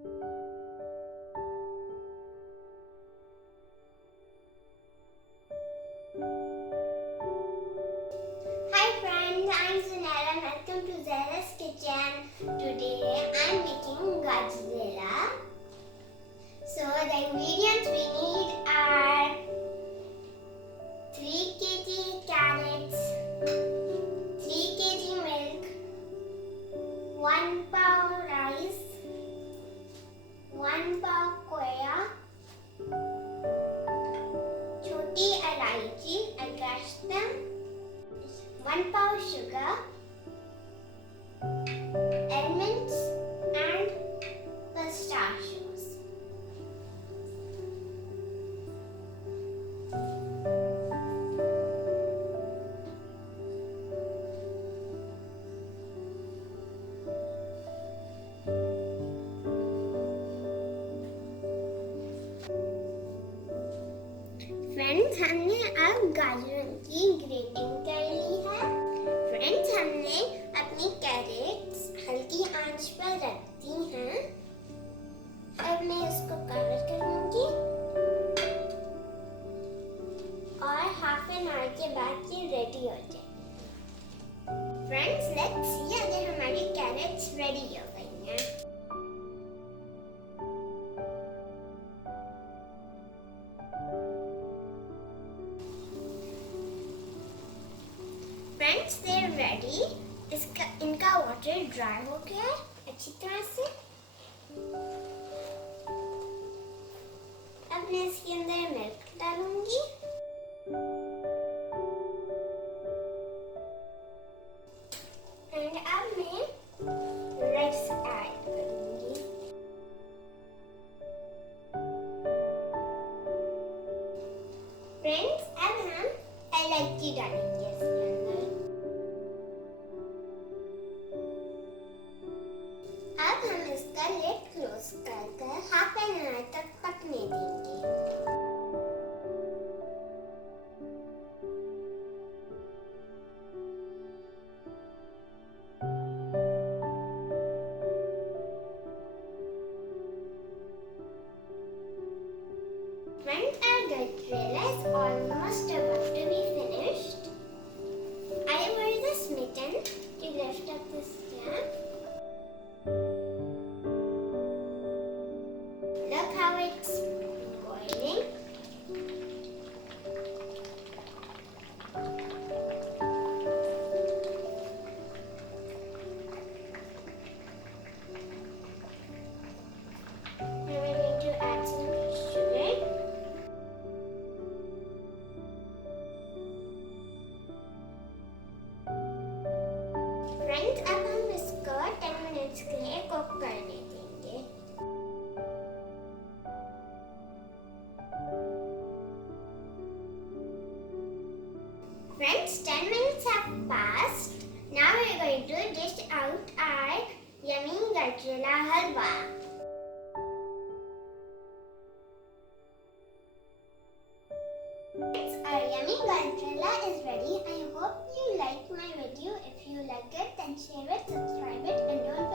Hi friends, I'm Sunera and welcome to Zara's Kitchen. Today I'm making Gajrela. So the ingredients we need are 3 kg carrots, 3 kg milk, 1 pound rice, 1 pound koya, choti ilaichi, I crushed them, 1 pound sugar, almonds and pistachios. Friends, हमने अब गाजरों की grating कर ली है। Friends, हमने अपनी crates हल्की आंच पर रख दी हैं। अब मैं इसको कवर करूंगी और हाफ एन आवर के बाद ये रेडी हो जाएगी। फ्रेंड्स, लेट्स सी अगर हमारी कैरेट्स रेडी हो गई हैं। Friends, they are ready. इनका वाटर ड्राई हो गया है अच्छी तरह से। अब मैं इसके अंदर मिल्क डालूंगी एंड अब मैं राइस ऐड करूंगी। फ्रेंड्स, अब हम इलायची डालेंगे इसके अंदर। अब हम इसका लिड क्लोज कर हाफ एन आवर तक पकने देंगे। Friends, our gajrela is almost about to be finished. I will use a mitten to lift up the stem. Look how it's boiling. Now we're going to add some sugar. Friends, अब हम इसको 10 minutes के लिए cook करने देंगे। Friends, 10 minutes have passed. Now we are going to dish out our yummy gajrela halwa. Friends, our yummy gajrela is ready. I hope you liked my video. If you like it, then share it, subscribe it, and don't